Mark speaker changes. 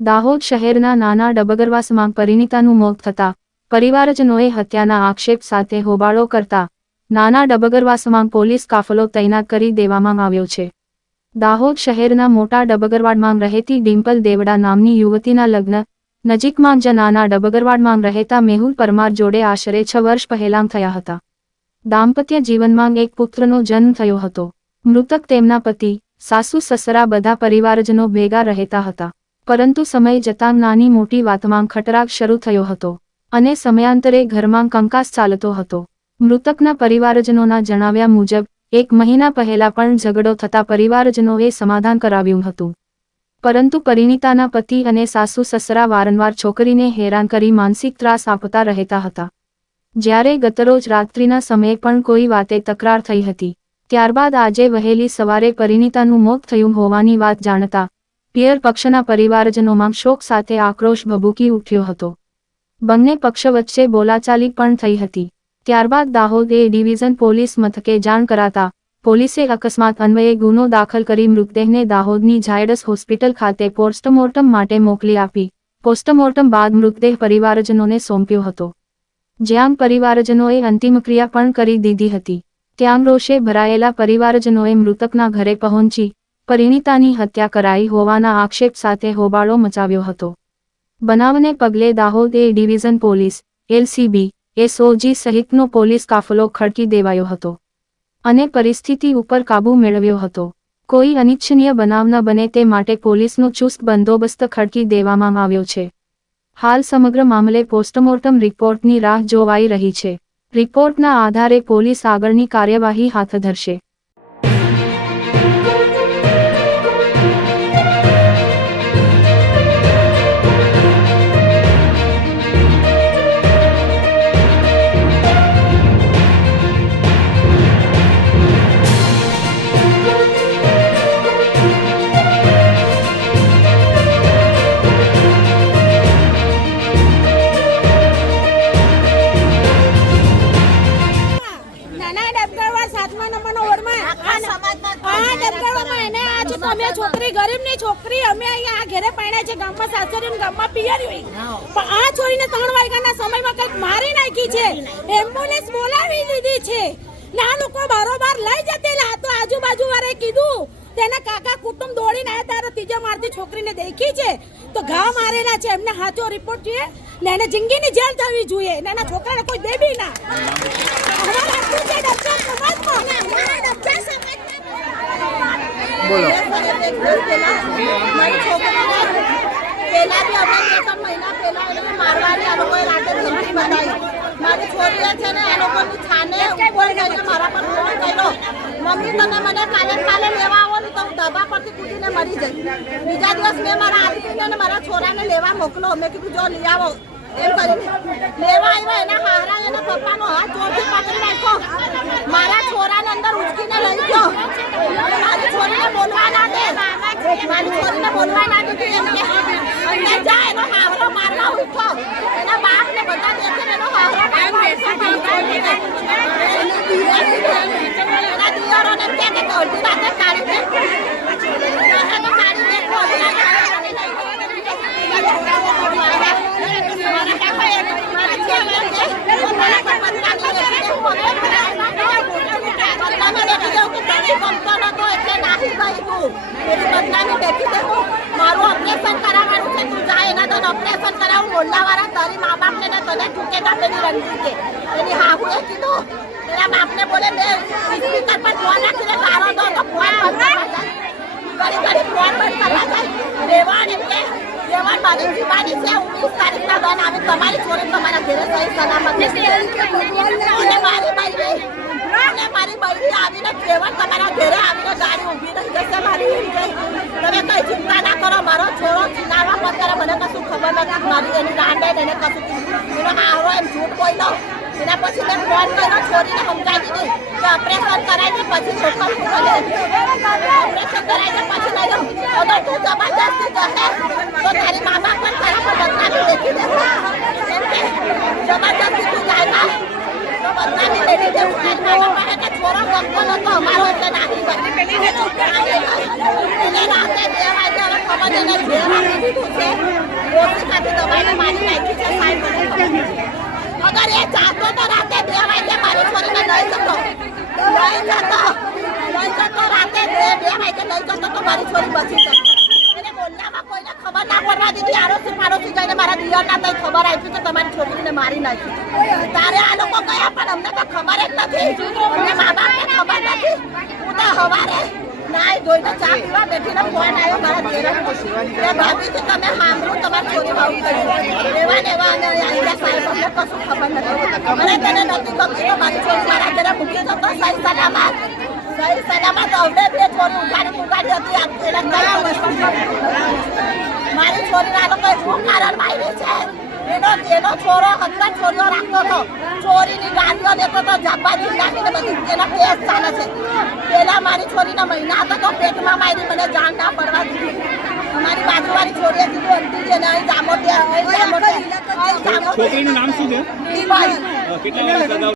Speaker 1: દાહોદ શહેરના નાના ડબગરવાસમાં પરિણીતાનું મોત થતા પરિવારજનોએ હત્યાના આક્ષેપ સાથે હોબાળો કરતા નાના ડબગરવાસમાં પોલીસ કાફલો તૈનાત કરી દેવામાં આવ્યો છે. દાહોદ શહેરના મોટા ડબગરવાડમાં રહેતી ડિમ્પલ દેવડા નામની યુવતીના લગ્ન નજીકમાં જ નાના ડબગરવાડમાં રહેતા મેહુલ પરમાર જોડે આશરે છ વર્ષ પહેલાં થયા હતા. દાંપત્ય જીવનમાં એક પુત્રનો જન્મ થયો હતો. મૃતક તેમના પતિ, સાસુ, સસરા બધા પરિવારજનો ભેગા રહેતા હતા. પરંતુ સમય જતાં નાની મોટી વાતમાં ખટરાગ શરૂ થયો હતો અને સમયાંતરે ઘરમાં કંકાસ ચાલતો હતો. મૃતકના પરિવારજનોના જણાવ્યા મુજબ, એક મહિના પહેલા પણ ઝઘડો થતા પરિવારજનોએ સમાધાન કરાવ્યું હતું. પરંતુ પરિણીતાના પતિ અને સાસુ સસરા વારંવાર છોકરીને હેરાન કરી માનસિક ત્રાસ આપતા રહેતા હતા. જ્યારે ગતરોજ રાત્રિના સમયે પણ કોઈ વાતે તકરાર થઈ હતી, ત્યારબાદ આજે વહેલી સવારે પરિણીતાનું મોત થયું હોવાની વાત જાણતા પિયર પક્ષના પરિવારજનોમાં શોક સાથે આક્રોશ ભભૂકી ઉઠ્યો હતો. બંને પક્ષ વચ્ચે બોલાચાલી પણ થઈ હતી. ત્યારબાદ દાહોદ એ ડિવિઝન પોલીસ મથકે જાણ કરાતા પોલીસે અકસ્માત અન્વયે ગુનો દાખલ કરી મૃતદેહને દાહોદની ઝાયડસ હોસ્પિટલ ખાતે પોસ્ટમોર્ટમ માટે મોકલી આપી. પોસ્ટમોર્ટમ બાદ મૃતદેહ પરિવારજનોને સોંપ્યો હતો. જ્યાં પરિવારજનોએ અંતિમક્રિયા પણ કરી દીધી હતી. ત્યાં રોષે ભરાયેલા પરિવારજનોએ મૃતકના ઘરે પહોંચી પરિણીતાની હત્યા કરાઈ હોવાના આક્ષેપ સાથે હોબાળો મચાવ્યો હતો. બનાવને પગલે Dahod A division police, LCB, SOG સહિતનો પોલીસ કાફલો ખડકી દેવાયો હતો અને પરિસ્થિતિ ઉપર કાબૂ મેળવ્યો હતો. કોઈ અનિચ્છનીય બનાવ ન બને તે માટે પોલીસનો ચુસ્ત બંદોબસ્ત ખડકી દેવામાં આવ્યો છે. હાલ સમગ્ર મામલે પોસ્ટમોર્ટમ રિપોર્ટની રાહ જોવાઈ રહી છે. રિપોર્ટના આધારે પોલીસ આગળની કાર્યવાહી હાથ ધરશે.
Speaker 2: અમે અહીંયા આ ઘરે પાડ્યા છે ગામમાં સાસરી ગામમાં હોય પણ આ છોરીને ત્રણ વાગ્યાના સમયમાં કંઈક મારી નાખી છે. એમ્બ્યુલન્સ બોલાવી લીધી છે. ના લોકો બારોબાર લઈ જતેલા તો આજુબાજુ કીધું. તેના કાકા કુટુંબ દોડીને આવ્યા ત્યારે ત્રીજા મારતી છોકરીને દેખી છે. તો ઘા મારેલા છે એમને સાચો રિપોર્ટ છે ને એને જિંદગીની જેલ થવી જોઈએ. ને એના છોકરાને કોઈ દેબી ના. અમારા
Speaker 3: મારવાની આ લોકોએ રાતે ધમકી બનાવી. મારી છે ને એ લોકોની છાને ઉપર જઈને મારા પર મમ્મી, તમે મને કાલે કાલે લેવા આવો ને તો હું પરથી કૂદીને મરી જઈશ. બીજા દિવસ મેં મારા આદમીને અને મારા છોરાને લેવા મોકલો. મેં કીધું લઈ આવો. એમ કરીને લેવા આવ્યા. એના હારા એના પપ્પાનો હાથ મારા છોરાને અંદર ઉચકીને લઈ ગયો. મારી બોલવા ના કે અંદર જા એનો હાવરો મારવા ઉઠો એના બાપ ને બધા દેખીને એનો હાવરો એના દિયરોને એમ કે કાઢી દે કાઢી રાતે કાઢી દે. મારા કાકા એક મારા છોકરા છે, પોતાના પર બદનામી લેખી દે, હું હવે બદનામી લેખી દઉં કે તને ગમતો નતો એટલે નાખી ગઈ હું. મારું ઓપરેશન કરાવવાનું છે. તું જા એના તને ઓપરેશન કરાવું. મોલ્લાવાળા તારી મા બાપને ને તને ઠૂકે ના પેલી રણજી કે એની હાહુએ કીધું એના બાપને બોલે બે સ્પીકર પર ફોન રાખીને ગાળો દો તો ફોન બંધ કરવા જાય. ઘડી ઘડી ફોન બંધ કરવા જાય. રેવાણ એમ કે રેવાણ મારી જીવાની છે. હું તારીખના દન આવી. તમારી છોરી તમારા ઘરે સહી સલામત અને મારી અને મારી આવીને કેવળ તમારા ઘરે આવીને ગાડી ઊભી રહી જશે મારી તમે કઈ ચિંતા ના કરો, મારો છોરો ચિનાવા પર ત્યારે મને કશું ખબર નથી મારી એની ગાંડે એને કશું એનો હારો એમ જૂઠ બોલ્યો. એના પછી મેં ફોન કર્યો છોરીને સમજાવી દીધી કે ઓપરેશન કરાવીને પછી છોકરો ભલે ઓપરેશન કરાવીને પછી લઈ અગર તું જબરજસ્તી જશે, તો તારી મામા પણ તેના મારી નાખી છે. એ જાતો તો રાતે બે વાગે મારી છોરીને લઈ જતો લઈ જતો લઈ જતો રાતે બે વાગે લઈ જતો તો મારી છોરી બચી જતી એને બોલનામાં કોઈને ખબર ના પડવા દીધી આરોસી પાડોશી જઈને મારા દિયરના તઈ ખબર આપી કે તમારી છોકરીને મારી નાખી તારે આ લોકો ગયા પણ અમને તો ખબર જ નથી અમને મા બાપને ખબર નથી હું તો હવારે નાઈ ધોઈને ચા પીવા બેઠીને ફોન આવ્યો મારા દેરાનો કે ભાભીજી તમે સાંભળું તમારી છોકરી કર્યું એવા ને એવા અને અહીંયા સાહેબ અમને કશું ખબર નથી. અને તને નથી ગમતી તો મારી છોકરી મારા ઘરે મૂકી જતો સહી સલામત. સહી સલામત હવે બે છોરી ઉગાડી ઉગાડી હતી એના મારી છોરીને આ લોકોએ શું કારણ મારી છે? એનો એનો છોરો હત્તર છોરીઓ રાખતો હતો. ચોરીની ગાડીઓ દેતો હતો જાબાજી નાખીને બધી એના કેસ ચાલે છે. પેલા મારી છોરીના મહિના હતા તો પેટમાં મારી મને જાણ ના પડવા દીધી. અમારી બાજુવાળી છોરીએ કીધું અંતિ છે ને અહીં ત્યાં
Speaker 4: છોકરીનું નામ શું છે?